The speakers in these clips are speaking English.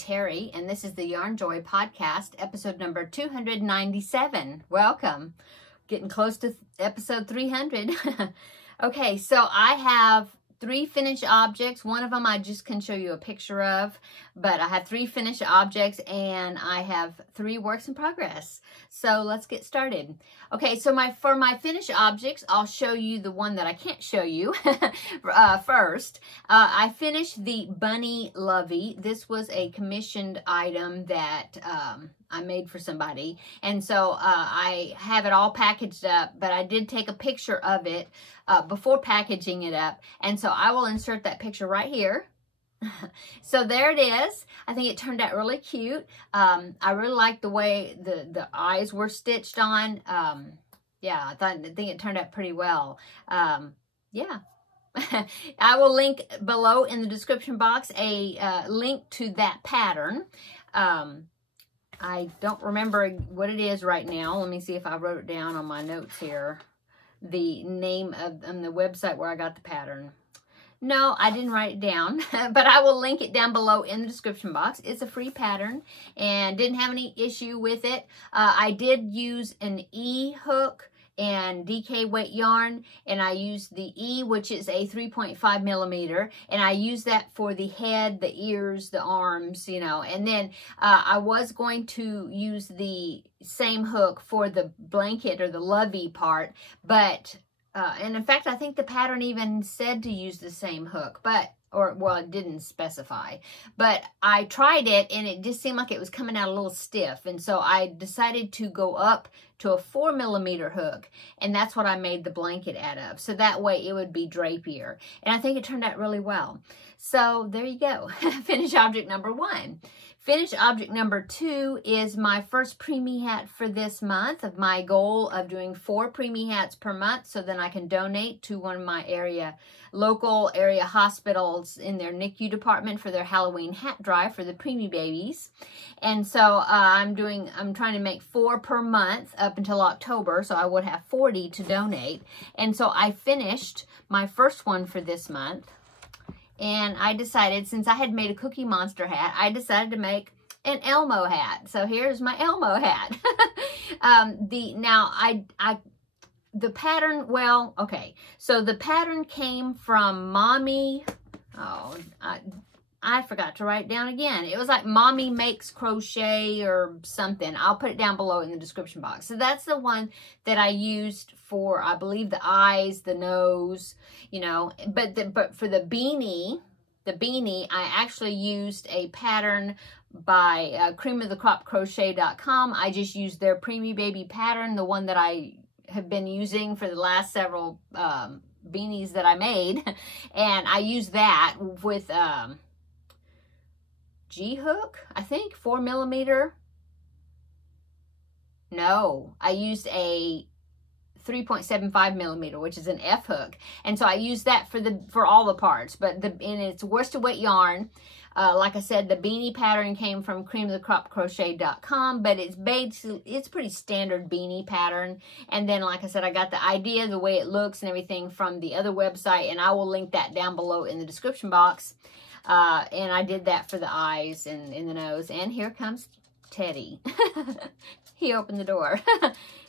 Terry, and this is the Yarn Joy podcast, episode number 297. Welcome. Getting close to episode 300. Okay, so I have 3 finished objects. One of them I just can show you a picture of, but I have 3 finished objects and I have 3 works in progress. So let's get started. Okay, so for my finished objects, I'll show you the one that I can't show you first. I finished the Bunny Lovey. This was a commissioned item that I made for somebody, and so I have it all packaged up, but I did take a picture of it before packaging it up, and so I will insert that picture right here. So there it is. I think it turned out really cute. I really like the way the eyes were stitched on. Yeah, I think it turned out pretty well. Yeah. I will link below in the description box a link to that pattern. I don't remember what it is right now. Let me see if I wrote it down on my notes here. The name of the website where I got the pattern. No, I didn't write it down, but I will link it down below in the description box. It's a free pattern and didn't have any issue with it. I did use an E hook and DK weight yarn, and I used the E, which is a 3.5 millimeter, and I used that for the head, the ears, the arms, you know, and then I was going to use the same hook for the blanket or the lovey part, but and in fact, I think the pattern even said to use the same hook, well, it didn't specify, but I tried it and it just seemed like it was coming out a little stiff. And so I decided to go up to a 4 millimeter hook, and that's what I made the blanket out of. So that way it would be drapier. And I think it turned out really well. So there you go. Finished object number 1. Finished object number 2 is my first preemie hat for this month, of my goal of doing 4 preemie hats per month, so then I can donate to one of my local area hospitals in their NICU department for their Halloween hat drive for the preemie babies. And so I'm trying to make 4 per month up until October, so I would have 40 to donate. And so I finished my first one for this month. And I decided, since I had made a Cookie Monster hat, I decided to make an Elmo hat. So here's my Elmo hat. The pattern, well, okay. So the pattern came from Mommy. Oh, I forgot to write it down again. It was like Mommy Makes Crochet or something. I'll put it down below in the description box. So that's the one that I used for, I believe, the eyes, the nose, you know. But for the beanie, I actually used a pattern by creamofthecropcrochet.com. I just used their Preemie Baby pattern, the one that I have been using for the last several beanies that I made. And I used that with G hook, I think, 4 millimeter. No, I used a 3.75 millimeter, which is an F hook, and so I used that for all the parts. But and it's worsted weight yarn. Like I said, the beanie pattern came from creamofthecropcrochet.com, but it's pretty standard beanie pattern. And then, like I said, I got the idea, the way it looks and everything from the other website, and I will link that down below in the description box. And I did that for the eyes and in the nose. And here comes Teddy. He opened the door.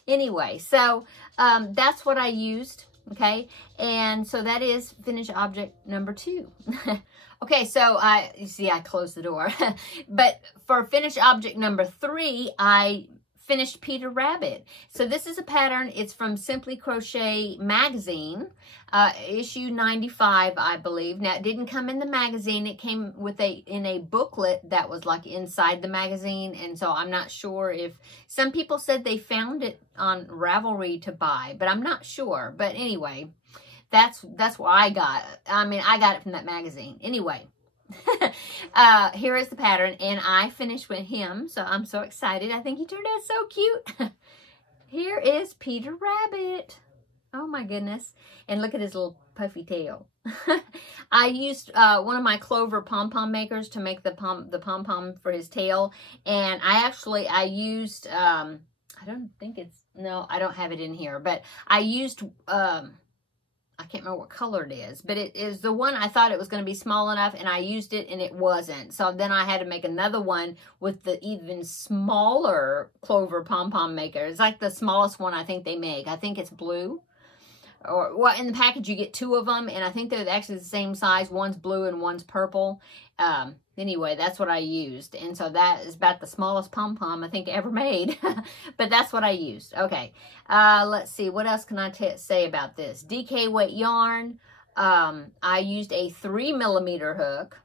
Anyway, so that's what I used, okay? And so that is finished object number 2. Okay, so you see I closed the door. But for finished object number 3, I finished Peter Rabbit. So this is a pattern. It's from Simply Crochet magazine, issue 95, I believe. Now, it didn't come in the magazine. It came in a booklet that was like inside the magazine. And so I'm not sure if some people said they found it on Ravelry to buy, but I'm not sure. But anyway, that's what I got. I mean, I got it from that magazine. Anyway. Here is the pattern, and I finished with him, so I'm so excited. I think he turned out so cute. Here is Peter Rabbit. Oh my goodness. And look at his little puffy tail. I used one of my Clover pom-pom makers to make the pom-pom for his tail, and I used I don't think it's, no, I don't have it in here, but I used I can't remember what color it is, but it is the one I thought it was going to be small enough, and I used it and it wasn't. So then I had to make another one with the even smaller clover pom-pom maker. It's like the smallest one I think they make. I think it's blue. Or, well, in the package you get 2 of them, and I think they're actually the same size. One's blue and one's purple. Anyway, that's what I used. And so that is about the smallest pom-pom I think ever made. But that's what I used. Okay. Let's see. What else can I say about this? DK weight yarn. I used a 3mm hook.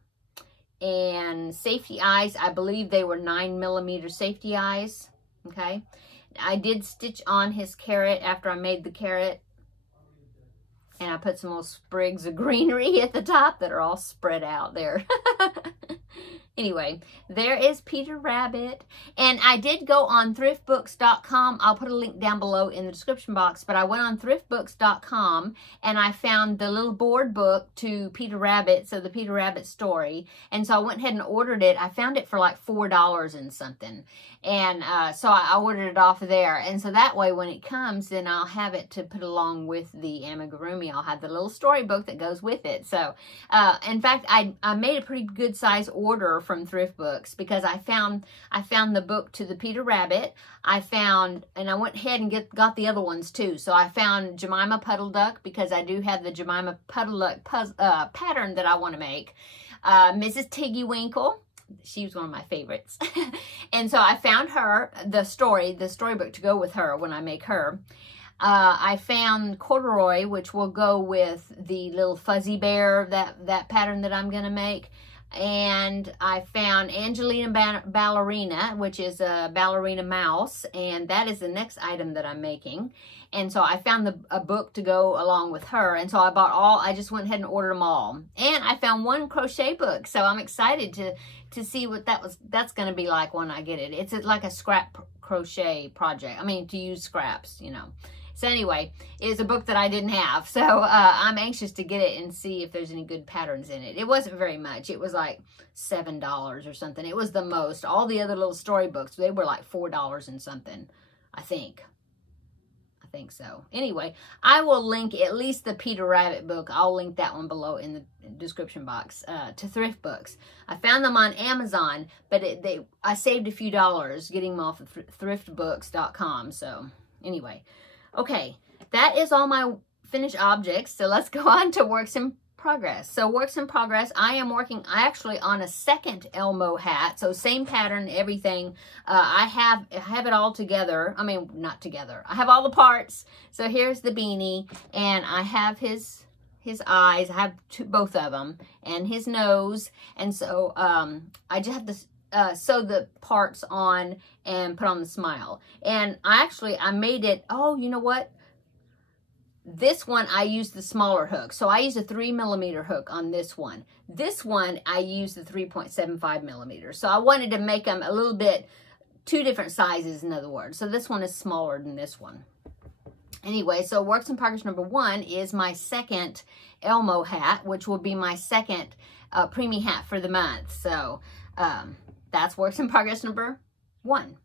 And safety eyes. I believe they were 9mm safety eyes. Okay. I did stitch on his carrot after I made the carrot. And I put some little sprigs of greenery at the top that are all spread out there. Anyway, there is Peter Rabbit. And I did go on thriftbooks.com. I'll put a link down below in the description box. But I went on thriftbooks.com and I found the little board book to Peter Rabbit. So the Peter Rabbit story. And so I went ahead and ordered it. I found it for like $4 and something. And so I ordered it off of there. And so that way when it comes, then I'll have it to put along with the amigurumi. I'll have the little storybook that goes with it. So in fact, I made a pretty good size order from Thrift Books because I found the book to the Peter Rabbit. And I went ahead and got the other ones too. So I found Jemima Puddle Duck because I do have the Jemima Puddle Duck pattern that I want to make. Mrs. Tiggy Winkle. She was one of my favorites. And so I found her, the storybook to go with her when I make her. I found Corduroy, which will go with the little fuzzy bear, that pattern that I'm going to make. And I found Angelina Ballerina, which is a ballerina mouse. And that is the next item that I'm making. And so I found a book to go along with her. And so I just went ahead and ordered them all. And I found one crochet book. So I'm excited to see what that's going to be like when I get it. It's like a scrap crochet project. I mean, to use scraps, you know. So anyway, it's a book that I didn't have. So I'm anxious to get it and see if there's any good patterns in it. It wasn't very much. It was like $7 or something. It was the most. All the other little storybooks, they were like $4 and something, I think. I think so. Anyway, I will link at least the Peter Rabbit book. I'll link that one below in the description box to Thrift Books. I found them on Amazon, but I saved a few dollars getting them off of thriftbooks.com. So anyway, okay, that is all my finished objects. So let's go on to works in progress. So works in progress, I am working actually on a second Elmo hat. So same pattern, everything. I have it all together. I mean, not together. I have all the parts. So here's the beanie, and I have his eyes. I have both of them, and his nose. And so I just have to sew the parts on and put on the smile. And I made it, oh, you know what? This one, I used the smaller hook. So I used a 3mm hook on this one. This one, I used the 3.75mm. So I wanted to make them a little bit, 2 different sizes, in other words. So this one is smaller than this one. Anyway, so works in progress number 1 is my second Elmo hat, which will be my second preemie hat for the month. So that's works in progress number 1.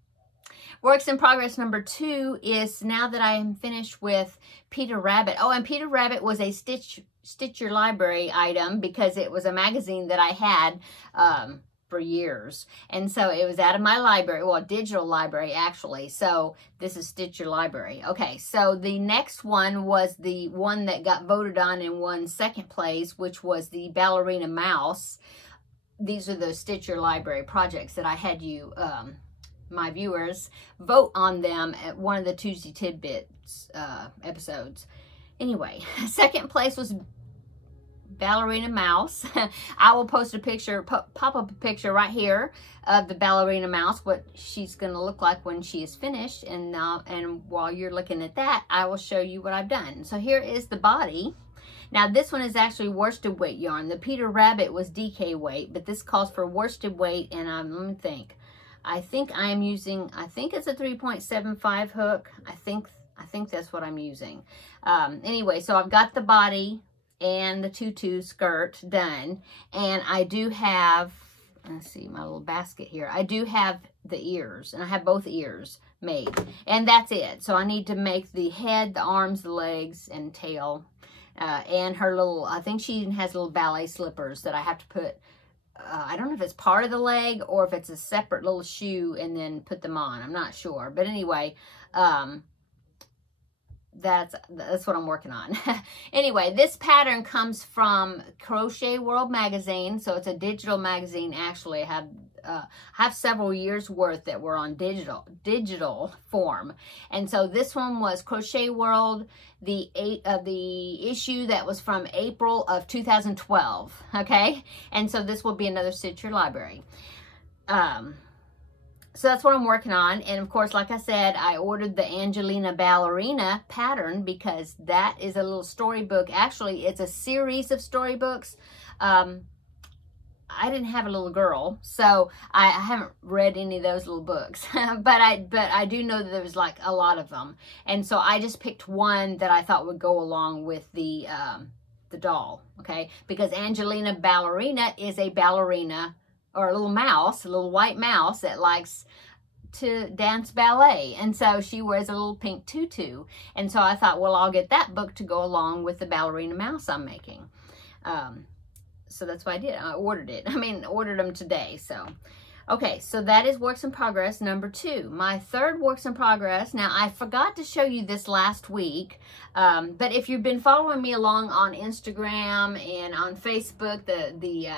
Works in progress number 2 is now that I am finished with Peter Rabbit. Oh, and Peter Rabbit was a Stitch Your Library item because it was a magazine that I had for years. And so it was out of my library, well, digital library actually. So this is Stitch Your Library. Okay, so the next one was the one that got voted on and won second place, which was the Ballerina Mouse. These are the Stitch Your Library projects that I had you... my viewers vote on them at one of the Tuesday Tidbits episodes. Anyway, second place was Ballerina Mouse. I will post a picture, pop up a picture right here of the Ballerina Mouse, what she's going to look like when she is finished. And while you're looking at that, I will show you what I've done. So here is the body. Now this one is actually worsted weight yarn. The Peter Rabbit was DK weight, but this calls for worsted weight, and let me think. I think I am using, I think it's a 3.75 hook. I think that's what I'm using. Anyway, so I've got the body and the tutu skirt done. And I do have, let's see, my little basket here. I do have the ears, and I have both ears made. And that's it. So I need to make the head, the arms, the legs, and tail. And her little, I think she even has little ballet slippers that I have to put, I don't know if it's part of the leg or if it's a separate little shoe and then put them on. I'm not sure. But anyway, that's what I'm working on. Anyway, this pattern comes from Crochet World magazine. So it's a digital magazine. Actually, I have several years worth that were on digital form. And so this one was Crochet World, the issue that was from April of 2012. Okay. And so this will be another Stitch Your Library. So that's what I'm working on. And of course, like I said, I ordered the Angelina Ballerina pattern because that is a little storybook. Actually, it's a series of storybooks. I didn't have a little girl, so I haven't read any of those little books. but I do know that there was like a lot of them. And so I just picked one that I thought would go along with the doll, okay? Because Angelina Ballerina is a ballerina, or a little mouse, a little white mouse that likes to dance ballet. And so she wears a little pink tutu. And so I thought, well, I'll get that book to go along with the ballerina mouse I'm making. So that's what I did. I ordered it. Ordered them today. So, okay. So that is works in progress number 2. My third works in progress. Now, I forgot to show you this last week. But if you've been following me along on Instagram and on Facebook, the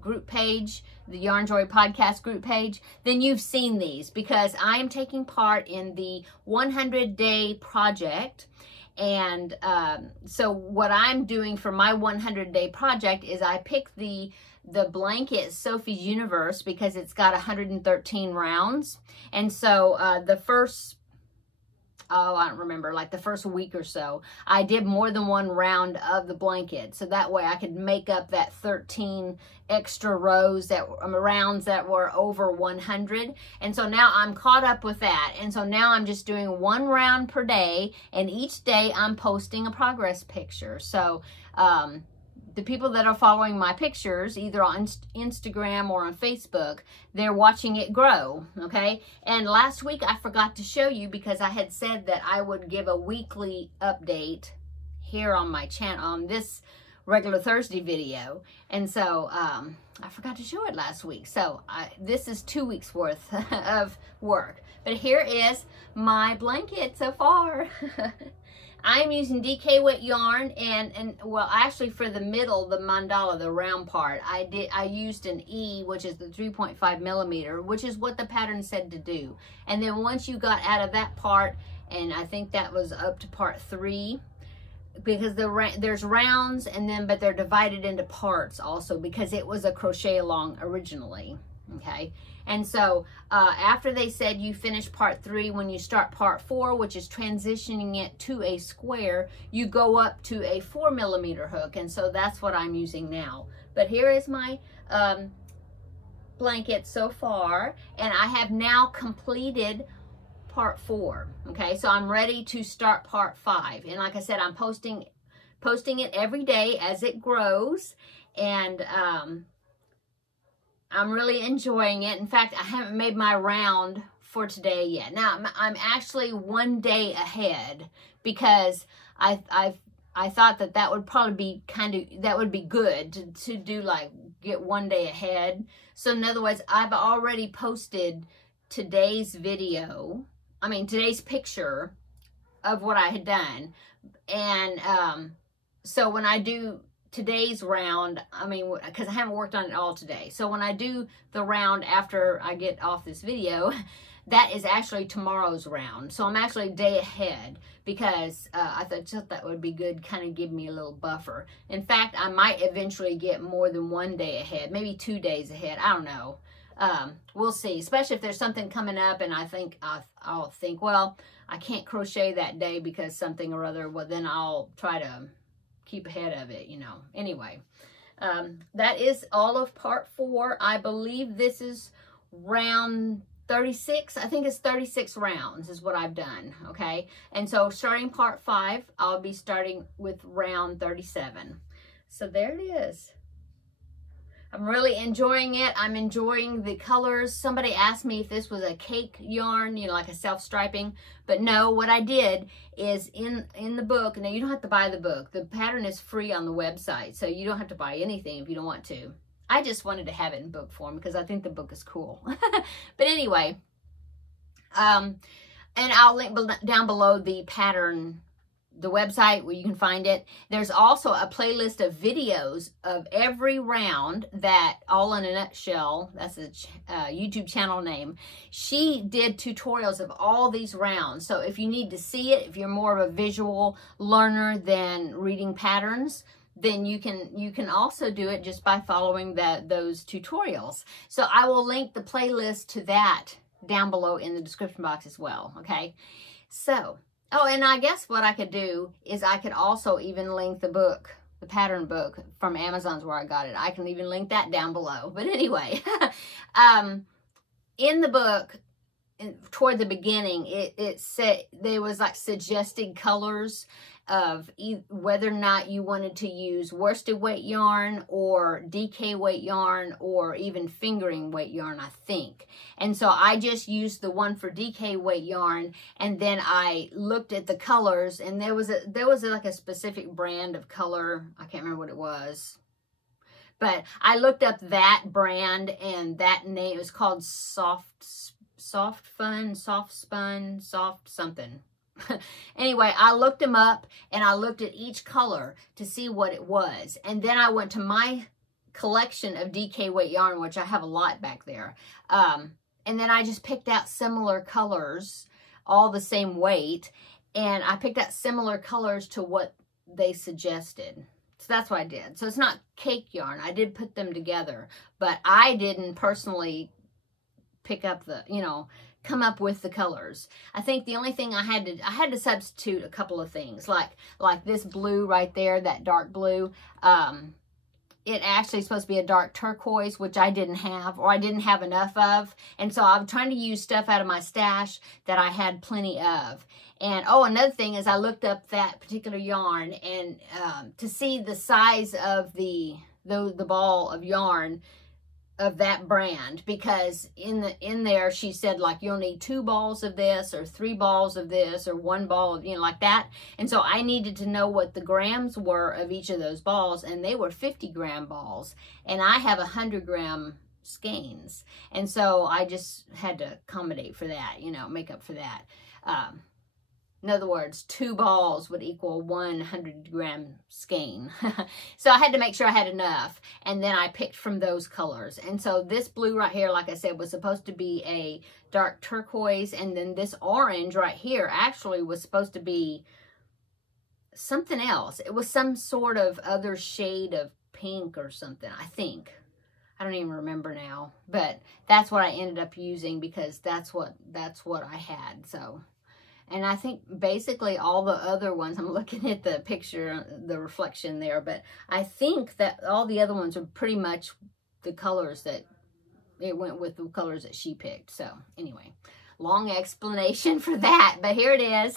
group page, the Yarn Joy podcast group page, then you've seen these because I am taking part in the 100-day project. And so what I'm doing for my 100-day project is I pick the blanket Sophie's Universe because it's got 113 rounds. And so the first, I don't remember, like the first week or so, I did more than one round of the blanket. So that way I could make up that 13 extra rounds that were over 100. And so now I'm caught up with that. And so now I'm just doing one round per day. And each day I'm posting a progress picture. So the people that are following my pictures, either on Instagram or on Facebook, they're watching it grow, okay? And last week I forgot to show you because I had said that I would give a weekly update here on my channel, on this regular Thursday video. And so I forgot to show it last week. So this is 2 weeks worth of work. But here is my blanket so far. I'm using DK wet yarn and well, actually for the middle, the mandala, the round part, I used an E, which is the 3.5 millimeter, which is what the pattern said to do. And then once you got out of that part, and I think that was up to part 3, because there's rounds but they're divided into parts also because it was a crochet along originally. Okay, and so after they said you finish part 3, when you start part 4, which is transitioning it to a square, you go up to a 4 millimeter hook, and so that's what I'm using now. But here is my blanket so far, and I have now completed part 4. Okay, so I'm ready to start part 5, and like I said, I'm posting it every day as it grows, and I'm really enjoying it. In fact, I haven't made my round for today yet. Now, I'm actually 1 day ahead because I thought that would probably be that would be good to do, like, get 1 day ahead. So in other words, I've already posted today's video, today's picture of what I had done. And so when I do today's round, because I haven't worked on it all today. So when I do the round after I get off this video, that is actually tomorrow's round. So I'm actually a day ahead because I thought that would be good, kind of give me a little buffer. In fact, I might eventually get more than 1 day ahead, maybe 2 days ahead. I don't know. We'll see, especially if there's something coming up and I'll think, well, I can't crochet that day because something or other. Well, then I'll try to keep ahead of it, Anyway, that is all of part 4. I believe this is round 36. I think it's 36 rounds is what I've done, okay? And so starting part 5, I'll be starting with round 37. So there it is. I'm really enjoying it. I'm enjoying the colors. Somebody asked me if this was a cake yarn, you know, like a self-striping. But no, what I did is in the book, now you don't have to buy the book. The pattern is free on the website, so you don't have to buy anything if you don't want to. I just wanted to have it in book form because I think the book is cool. But anyway, and I'll link down below the pattern, the website where you can find it. There's also a playlist of videos of every round that, all in a nutshell, that's a YouTube channel name. She did tutorials of all these rounds. So if you need to see it, if you're more of a visual learner than reading patterns, then you can also do it just by following those tutorials. So I will link the playlist to that down below in the description box as well, okay? So, oh, and I guess what I could do is I could also even link the book, the pattern book from Amazon's where I got it. I can even link that down below. But anyway, in the book, toward the beginning, it said there was like suggested colors of whether or not you wanted to use worsted weight yarn or DK weight yarn or even fingering weight yarn, I think. And so I just used the one for DK weight yarn, and then I looked at the colors, and there was like a specific brand of color. I can't remember what it was. But I looked up that brand, and that name was called Soft Spun, Soft something. Anyway, I looked them up, and I looked at each color to see what it was. And then I went to my collection of DK weight yarn, which I have a lot back there. And then I just picked out similar colors, all the same weight. And I picked out similar colors to what they suggested. So that's what I did. So it's not cake yarn. I did put them together, but I didn't personally pick up the, you know, come up with the colors. I think the only thing I had to substitute a couple of things, like this blue right there, that dark blue. It actually is supposed to be a dark turquoise, which I didn't have, or I didn't have enough of. And so I'm trying to use stuff out of my stash that I had plenty of. And oh, another thing is I looked up that particular yarn, and to see the size of the ball of yarn of that brand, because in there she said, like, you'll need 2 balls of this or 3 balls of this or 1 ball of, you know, like that. And so I needed to know what the grams were of each of those balls, and they were 50-gram balls, and I have 100-gram skeins, and so I just had to accommodate for that, you know, make up for that. In other words, 2 balls would equal 100-gram skein. So I had to make sure I had enough. And then I picked from those colors. And so this blue right here, like I said, was supposed to be a dark turquoise. And then this orange right here actually was supposed to be something else. It was some sort of other shade of pink or something, I think. I don't even remember now. But that's what I ended up using because that's what I had. So... And I think basically all the other ones, I'm looking at the picture, the reflection there, but I think that all the other ones are pretty much the colors that, it went with the colors that she picked. So anyway, long explanation for that, but here it is.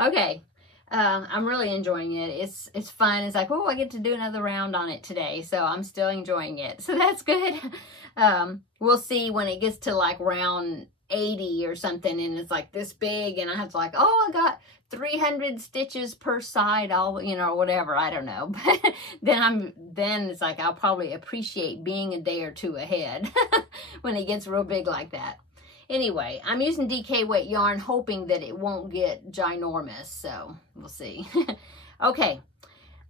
Okay, I'm really enjoying it. It's fun. It's like, oh, I get to do another round on it today, so I'm still enjoying it. So that's good. We'll see when it gets to like round 80 or something, and it's like this big, and I have to like, oh, I got 300 stitches per side, all, you know, whatever, I don't know. But then it's like I'll probably appreciate being a day or 2 ahead when it gets real big like that. Anyway, I'm using DK weight yarn, hoping that it won't get ginormous, so we'll see. Okay.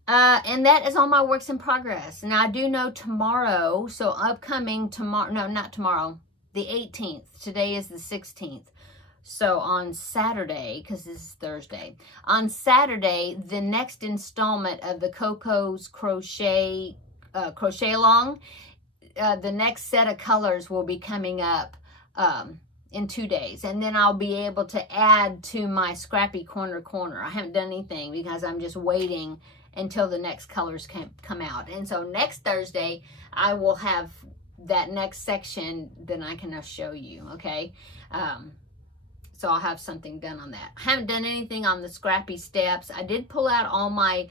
And that is all my works in progress. Now, I do know tomorrow, so upcoming tomorrow, no, not tomorrow, the 18th. Today is the 16th. So on Saturday, because this is Thursday, on Saturday, the next installment of the Coco's Crochet Along, the next set of colors will be coming up in 2 days. And then I'll be able to add to my Scrappy Corner. I haven't done anything because I'm just waiting until the next colors come out. And so next Thursday, I will have that next section, then I can show you, okay? So I'll have something done on that. I haven't done anything on the Scrappy steps. I did pull out all my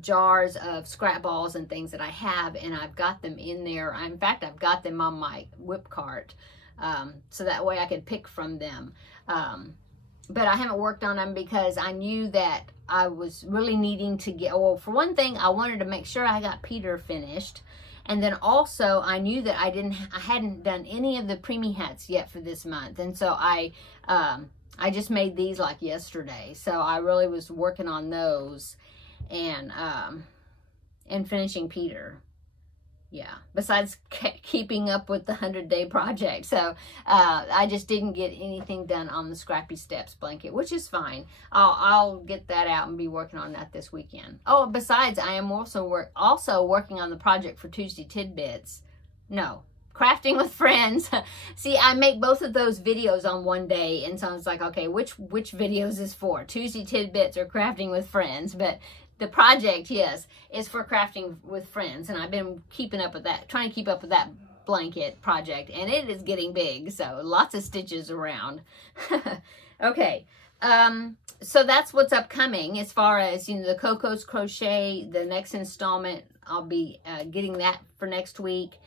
jars of scrap balls and things that I have, and I've got them in there. In fact, I've got them on my whip cart, so that way I can pick from them. But I haven't worked on them because I knew that I was really needing to get, well, for one thing, I wanted to make sure I got Peter finished. And then also I knew that I hadn't done any of the Preemie hats yet for this month. And so I just made these like yesterday. So I really was working on those and finishing Peter. Yeah, besides keeping up with the 100-day project. So I just didn't get anything done on the Scrappy Steps blanket, which is fine. I'll get that out and be working on that this weekend. Oh, besides, I am also working on the project for Tuesday Tidbits. No, Crafting with Friends. See, I make both of those videos on one day, and so I was like, okay, which videos is for? Tuesday Tidbits or Crafting with Friends? But the project, yes, is for Crafting with Friends, and I've been keeping up with that, trying to keep up with that blanket project, and it is getting big, so lots of stitches around. Okay, so that's what's upcoming as far as, you know, the Coco's Crochet, the next installment. I'll be getting that for next week.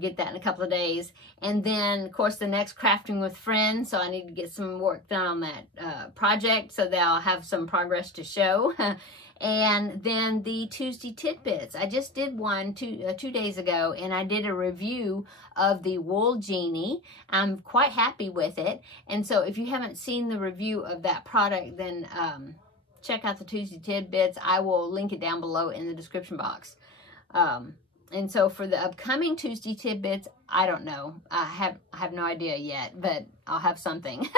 Get that in a couple of days. And then, of course, the next Crafting with Friends. So I need to get some work done on that project so that I'll have some progress to show. And then the Tuesday Tidbits. I just did one 2 days ago, and I did a review of the Wool Genie. I'm quite happy with it. And so if you haven't seen the review of that product, then check out the Tuesday Tidbits. I will link it down below in the description box. And so for the upcoming Tuesday Tidbits, I don't know. I have no idea yet, but I'll have something.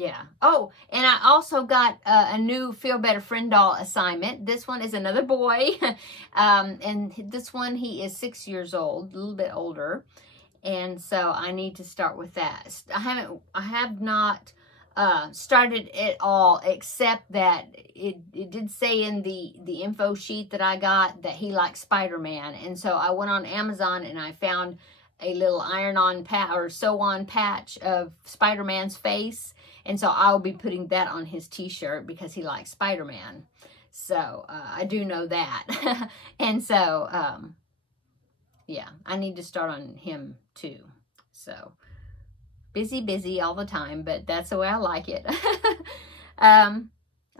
Yeah. Oh, and I also got a new Feel Better Friend Doll assignment. This one is another boy. And this one, he is 6 years old, a little bit older. And so I need to start with that. I have not started it all, except that it did say in the info sheet that I got that he likes Spider-Man. And so I went on Amazon and I found a little iron-on or sew-on patch of Spider-Man's face. And so I'll be putting that on his t-shirt because he likes Spider-Man. So I do know that. And so, yeah, I need to start on him too. So busy all the time, but that's the way I like it.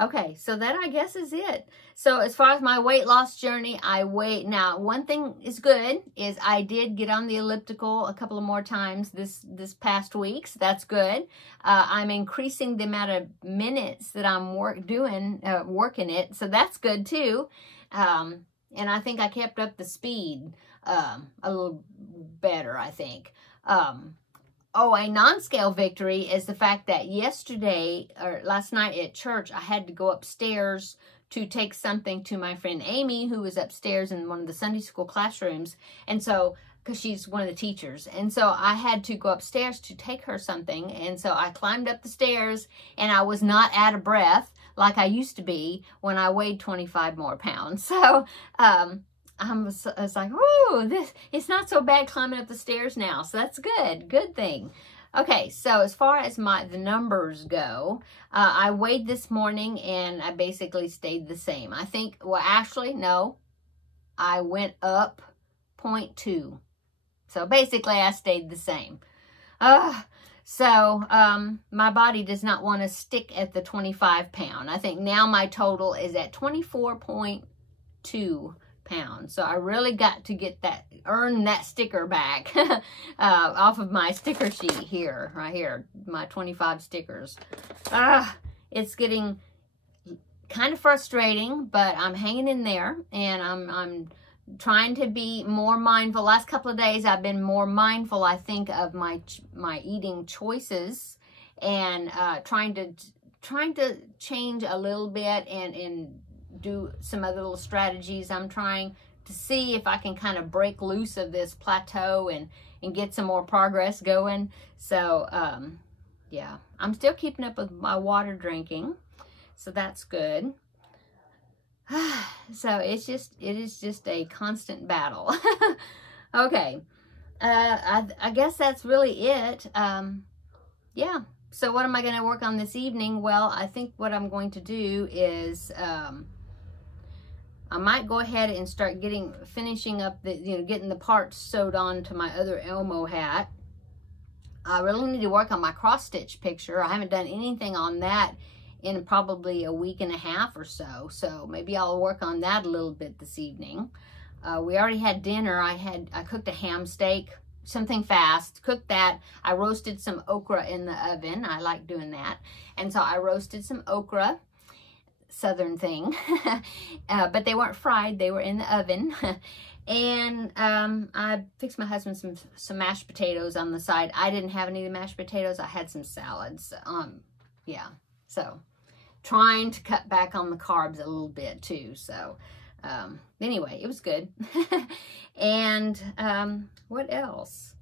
Okay, so that I guess is it. So as far as my weight loss journey, now one thing is good is I did get on the elliptical a couple of more times this past week, so that's good. I'm increasing the amount of minutes that I'm working it, so that's good too. And I think I kept up the speed a little better, I think. Oh, a non-scale victory is the fact that last night at church, I had to go upstairs to take something to my friend Amy, who was upstairs in one of the Sunday school classrooms. And so, because she's one of the teachers. And so I had to go upstairs to take her something. And so I climbed up the stairs and I was not out of breath like I used to be when I weighed 25 more pounds. So, I was like, oh, it's not so bad climbing up the stairs now. So that's good thing. Okay, so as far as the numbers go, I weighed this morning and I basically stayed the same. I think, well, actually, no, I went up 0.2. So basically I stayed the same. So my body does not want to stick at the 25 pound. I think now my total is at 24.2 pounds. So I really got to earn that sticker back off of my sticker sheet here, right here, my 25 stickers. It's getting kind of frustrating, but I'm hanging in there and I'm trying to be more mindful. Last couple of days I've been more mindful, I think, of my eating choices and trying to change a little bit and do some other little strategies. I'm trying to see if I can kind of break loose of this plateau and get some more progress going. So yeah, I'm still keeping up with my water drinking, so that's good. So it is just a constant battle. Okay, I guess that's really it. Yeah, So what am I going to work on this evening? Well, I think what I'm going to do is I might go ahead and start finishing up the, getting the parts sewed on to my other Elmo hat. I really need to work on my cross stitch picture. I haven't done anything on that in probably a week and a half or so. So maybe I'll work on that a little bit this evening. We already had dinner. I cooked a ham steak, something fast, cooked that. I roasted some okra in the oven. I like doing that. And so I roasted some okra, Southern thing, but they weren't fried. They were in the oven. And I fixed my husband some mashed potatoes on the side. I didn't have any of the mashed potatoes. I had some salads. Yeah, so trying to cut back on the carbs a little bit too. So anyway, it was good. And what else?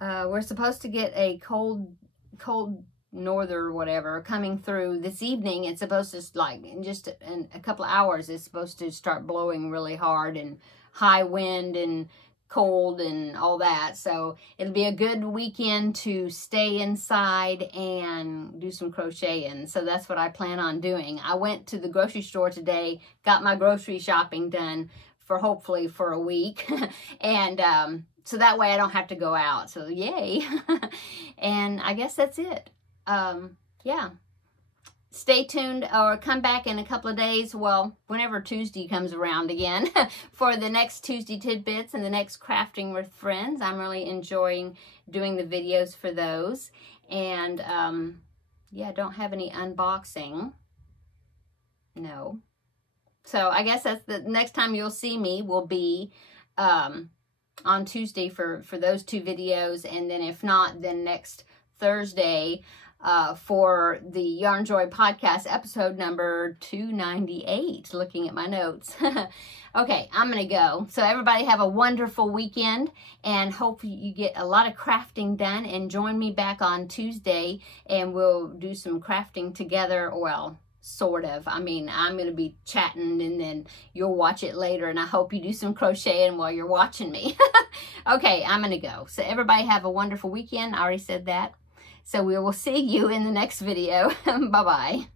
We're supposed to get a cold norther whatever coming through this evening. It's supposed to, like, in just in a couple of hours, it's supposed to start blowing really hard and high wind and cold and all that. So it'll be a good weekend to stay inside and do some crocheting. So that's what I plan on doing. I went to the grocery store today, got my grocery shopping done for hopefully for a week. And so that way I don't have to go out. So yay. And I guess that's it. Yeah. Stay tuned or come back in a couple of days, well, whenever Tuesday comes around again, for the next Tuesday Tidbits and the next Crafting with Friends. I'm really enjoying doing the videos for those. And, yeah, don't have any unboxing. No. So I guess that's the next time you'll see me will be on Tuesday for those two videos. And then if not, then next Thursday for the Yarn Joy podcast episode number 298, looking at my notes. Okay, I'm going to go. So everybody have a wonderful weekend and hope you get a lot of crafting done, and join me back on Tuesday and we'll do some crafting together. Well, sort of. I mean, I'm going to be chatting and then you'll watch it later, and I hope you do some crocheting while you're watching me. Okay, I'm going to go. So everybody have a wonderful weekend. I already said that. So we will see you in the next video. Bye-bye.